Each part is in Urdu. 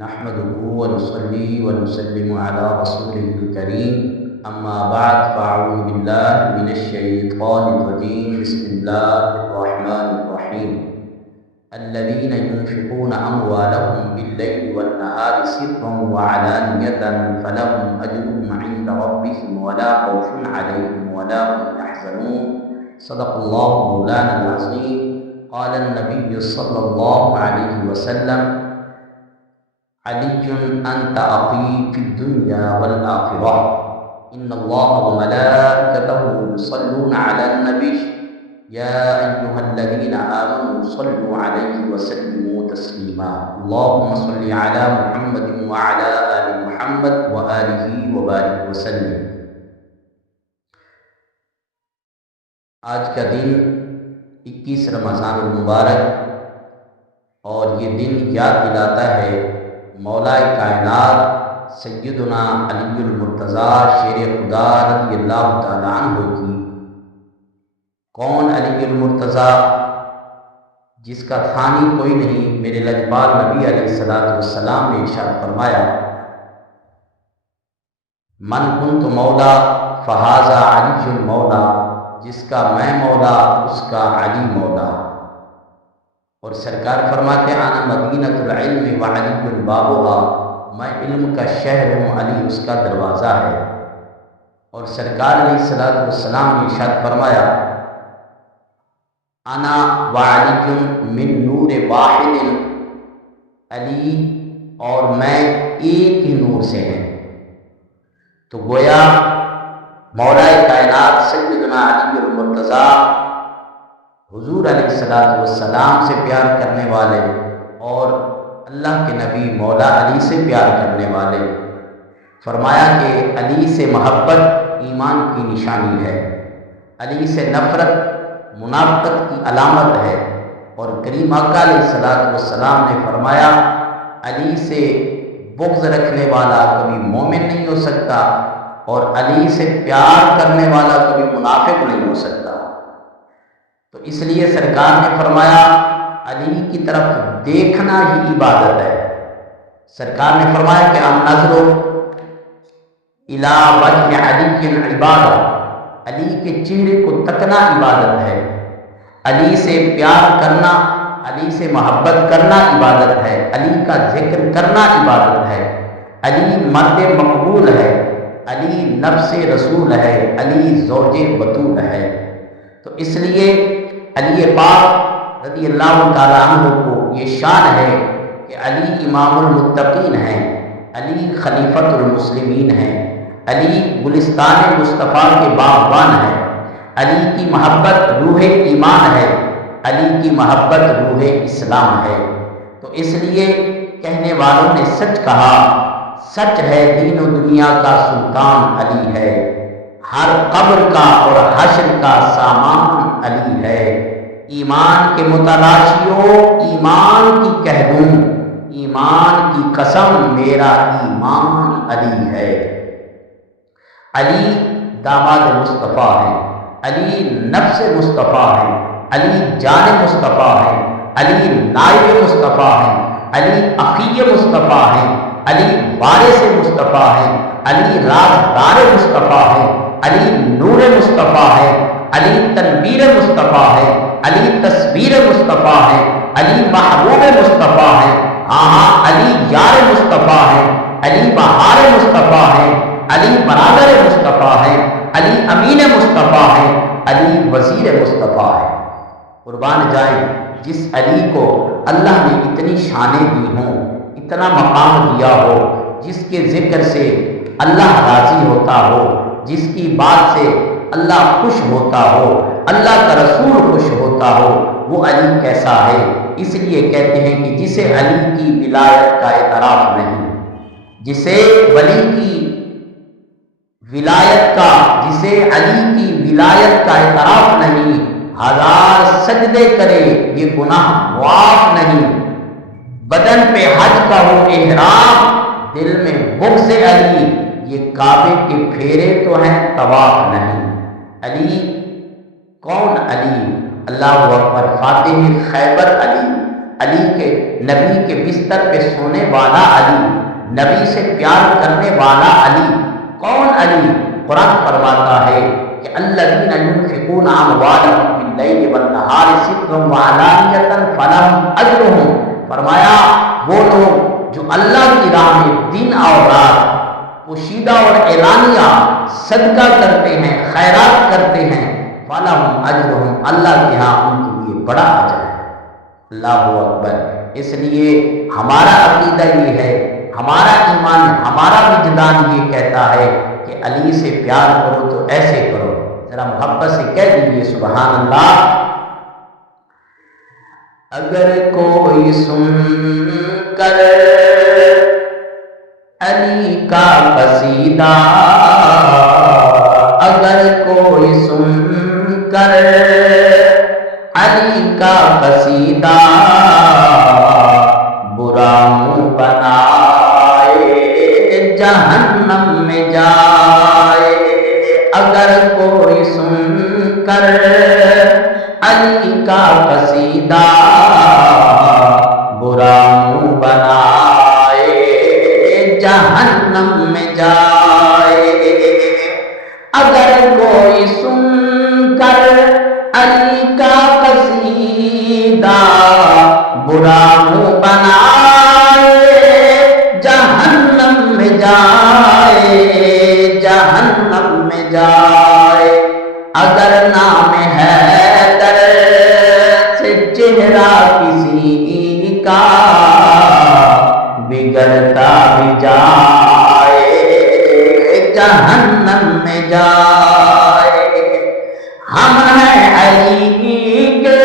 نحمده ونصلي ونسلم على رسوله الكريم أما بعد فأعوذ بالله من الشيطان الرجيم بسم الله الرحمن الرحيم الذين ينفقون أموالهم بالليل والنهار سرا وعلانية فلهم أجرهم عند ربهم ولا خوف عليهم ولا هم يحزنون صدق الله مولانا العظيم قال النبي صلى الله عليه وسلم علي أنت أخي في الدنيا والآخرة إن الله وملائكته يصلون على النبي يا أيها الذين آمنوا صلوا عليه وسلموا تسليما اللهم صل على محمد وعلى آل محمد وآله وبارك وسلم۔ آج کا دن 21 رمضان المبارک اور یہ دن یاد دلاتا ہے مولا کائنات سیدنا علی المرتضیٰ شیر خدا رضی اللہ تعالیٰ عنہ کی۔ کون علی المرتضیٰ؟ جس کا ثانی کوئی نہیں۔ میرے لجپال نبی علیہ السلام نے ارشاد فرمایا من کنت مولا فہذا علی المولا، جس کا میں مولا اس کا علی مولا۔ اور سرکار فرماتے انا مدینۃ العلم وعلی بابها، میں علم کا شہر ہوں، علی اس کا دروازہ ہے۔ اور سرکار علیہ السلام نے ارشاد فرمایا انا وعلی من نور واحد، علی اور میں ایک ہی نور سے ہیں۔ تو گویا مولا کائنات سیدنا علی المرتضیٰ حضور علیہ السلام سے پیار کرنے والے اور اللہ کے نبی مولا علی سے پیار کرنے والے، فرمایا کہ علی سے محبت ایمان کی نشانی ہے، علی سے نفرت منافقت کی علامت ہے۔ اور کریم آقا علیہ السلام نے فرمایا علی سے بغض رکھنے والا کبھی مومن نہیں ہو سکتا اور علی سے پیار کرنے والا کبھی منافق نہیں ہو سکتا۔ تو اس لیے سرکار نے فرمایا علی کی طرف دیکھنا ہی عبادت ہے۔ سرکار نے فرمایا کہ ام نظر الی وجہ علی عبادت، علی کے چہرے کو تکنا عبادت ہے، علی سے پیار کرنا، علی سے محبت کرنا عبادت ہے، علی کا ذکر کرنا عبادت ہے۔ علی مرد مقبول ہے، علی نفس رسول ہے، علی زوج بطول ہے۔ تو اس لیے علی پاک رضی اللہ تعالیٰ عنہ کو یہ شان ہے کہ علی امام المتقین ہیں، علی خلیفۃ المسلمین ہیں، علی گلستان مصطفیٰ کے باغبان ہیں، علی کی محبت روح ایمان ہے، علی کی محبت روح اسلام ہے۔ تو اس لیے کہنے والوں نے سچ کہا، سچ ہے دین و دنیا کا سلطان علی ہے، ہر قبر کا اور حشر کا سامان علی ہے۔ ایمان کے متلاشیوں ایمان کی کہہ دوں، ایمان کی قسم میرا ایمان علی ہے۔ علی داماد مصطفیٰ ہیں، علی نفس مصطفیٰ ہیں، علی جان مصطفیٰ ہیں، علی نائب مصطفیٰ ہیں، علی اخی مصطفیٰ ہیں، علی وارث مصطفیٰ ہیں، علی رازدار مصطفیٰ ہیں، علی نور مصطفیٰ ہے، علی تنویر مصطفیٰ ہے، علی تصویر مصطفیٰ ہے، علی محبوب مصطفیٰ ہے، علی یار مصطفیٰ ہے، علی بہار مصطفیٰ ہے، علی برادر مصطفیٰ ہے، علی امین مصطفیٰ ہے، علی وزیر مصطفیٰ ہے۔ قربان جائیں جس علی کو اللہ نے اتنی شانیں دی ہوں، اتنا مقام دیا ہو، جس کے ذکر سے اللہ راضی ہوتا ہو، جس کی بات سے اللہ خوش ہوتا ہو، اللہ کا رسول خوش ہوتا ہو، وہ علی کیسا ہے؟ اس لیے کہتے ہیں کہ جسے علی کی ولایت کا اعتراف نہیں، جسے ولی کی ولایت کا، جسے علی کی ولایت کا اعتراف نہیں، ہزار سجدے کرے یہ گناہ معاف نہیں۔ بدن پہ حج کا ہو احرام، دل میں بغض علی، یہ کعبے کے پھیرے تو ہیں طواف نہیں۔ علی کون علی؟ اللہ اکبر، فاتح خیبر علی، علی کے نبی کے بستر پہ سونے والا علی، نبی سے پیار کرنے والا علی۔ کون علی؟ قرآن فرماتا ہے کہ الذین ينفقون اموالهم باللیل والنہار سرا وعلانیۃ فلہم اجرہم، فرمایا وہ لوگ جو اللہ کی راہ میں دن اور رات پوشیدہ اور اعلانیہ صدقہ کرتے ہیں، خیرات کرتے ہیں، فلہم اجرہم، اللہ کے ہاں ان کے لیے بڑا اجر ہے۔ اللہ اکبر۔ اس لیے ہمارا عقیدہ یہ ہے، ہمارا ایمان، ہمارا وجدان یہ کہتا ہے کہ علی سے پیار کرو تو ایسے کرو، ذرا محبت سے کہہ دیجیے سبحان اللہ۔ اگر کوئی سن کر علی کا قصیدہ، اگر کوئی سن کر علی کا قصیدہ برا منہ بنائے جہنم میں جائے، اگر کوئی سن کر علی کا قصیدہ برا منہ بنائے جہنم میں جائے، اگر کوئی سن کر علی کا قصیدہ برا منہ بنائے جہنم میں جائے، جہنم میں جائے، اگر نام حیدر سے چہرہ کسی کا بگڑتا بھی جائے جہنم میں جائے۔ ہم ہیں علی کے،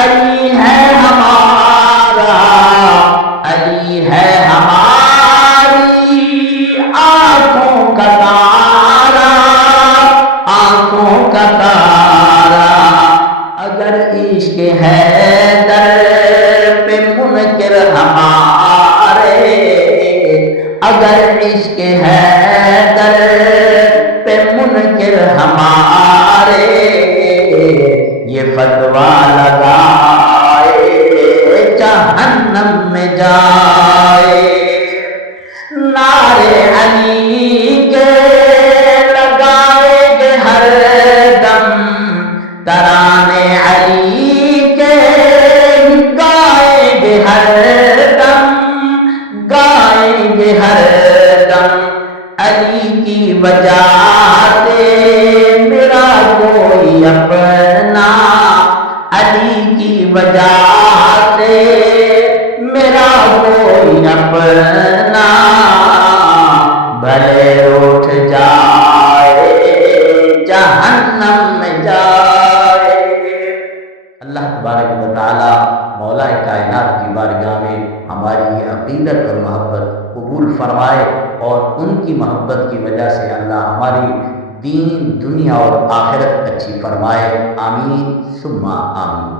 علی ہے ہمارا، علی ہے ہماری آنکھوں کا تارا، آنکھوں کا تارا، اگر عشق حیدر پہ منکر ہمارے، اگر عشق حیدر پہ منکر ہمارے یہ فتویٰ لگائے جہنم میں جائے۔ نعرے علی کے لگائیں گے ہر دم، ترانے علی کے گائیں گے ہر دم، گائیں گے ہر دم، علی کی وجہ سے میرا کوئی اپنا، علی کی وجہ سے میرا کوئی اپنا بھلے اٹھ جائے جہنم میں جائے۔ اللہ تبارک و تعالی مولا کائنات کی بارگاہ میں ہماری یہ عقیدت اور محبت قبول فرمائے، اور ان کی محبت کی وجہ سے اللہ ہماری دین، دنیا اور آخرت اچھی فرمائے۔ آمین ثم آمین۔